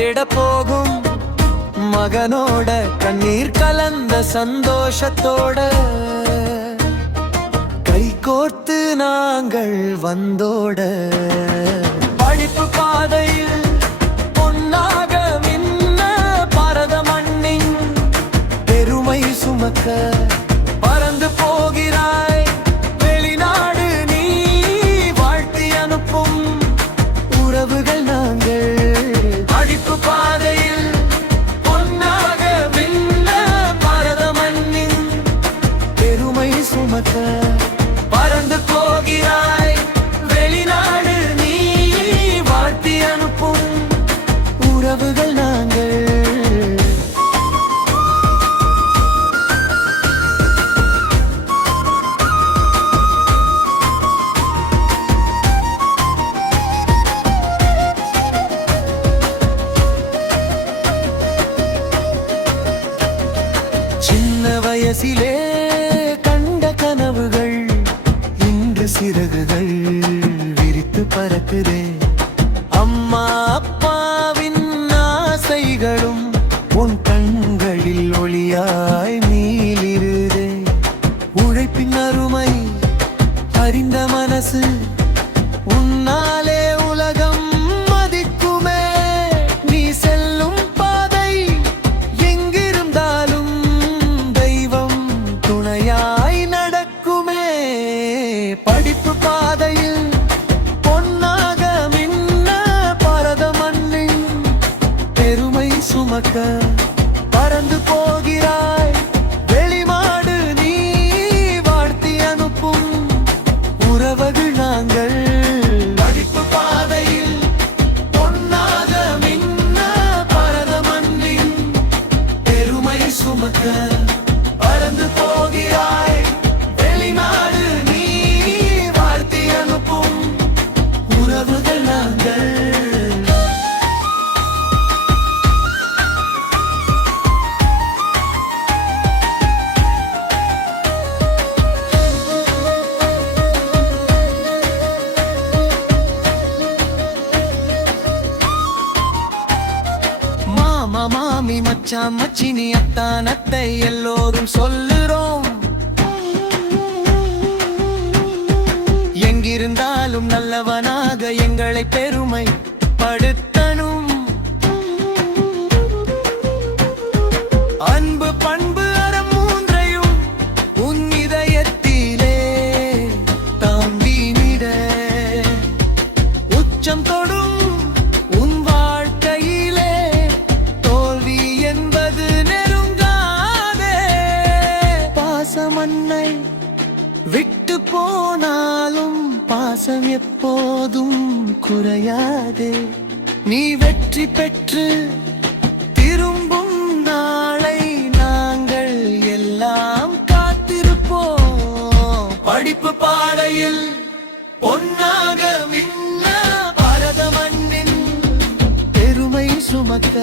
வாழ்ந்திட போகும் மகனோட கண்ணீர் கலந்த சந்தோஷத்தோட கை கோர்த்து நாங்கள் வந்தோட படிப்பு பாதையில் பொன்னாக மின்ன பாரத மண்ணின் பெருமை சுமக்க பறந்து போகிறாய் வெளிநாடு நீ வாழ்த்தி அனுப்பும் உறவுகள் நாங்கள் படிப்பு பாதையில் பொன்னாக மின்ன பாரத மண்ணின் பெருமை சுமக்க பறந்து போகிறாய் வெளிநாடு நீ வாழ்த்தி அனுப்பும் உறவுகள் நாங்கள். சின்ன வயசிலே கண்ட கனவுகள் இன்று சிறகுகள் விரித்து பறக்குதே. அம்மா அப்பாவின் ஆசைகளும் உன் கண்களில் ஒளியாய் நீலிருதே. உழைப்பின் அருமை அறிந்த மனசு உன்னாலே உலகம் மதிக்குமே. நீ செல்லும் பாதை எங்கிருந்தாலும் தெய்வம் துணையாய் நடக்குமே. படிப்பு பாதையில் பொன்னாக மின்ன பாரத மண்ணின் பெருமை சுமக்க பறந்து போகிறாய் வெளிநாடு நீ வாழ்த்தி அனுப்பும் உறவுகள் நாங்கள். படிப்பு பாதையில் பொன்னாக மின்ன பாரத மண்ணின் பெருமை சுமக்க பறந்து போகிறாய் வெளிநாடு நீ வாழ்த்தி அனுப்பும் உறவுகள் நாங்கள். மாமா மாமி மச்சான் மச்சினி அத்தான் அத்தை எல்லோரும் சொல்லுறோம். எங்கிருந்தாலும் நல்லவனாக எங்களை பெருமை படுத்தனும். அன்பு பண்பு அறம் மூன்றையும் உன் இதயத்திலே தாங்கினிட உச்சம் தொடும் உன் வாழ்க்கையிலே தோல்வி என்பது நெருங்காதே. பாசமன்னை விட்டு போனாலும் பாசம் எப்போதும் குறையாதே. நீ வெற்றி பெற்று திரும்பும் நாளை நாங்கள் எல்லாம் காத்திருப்போம். படிப்பு பாடையில் பொன்னாக மின்ன பாரத மண்ணின் பெருமை சுமக்க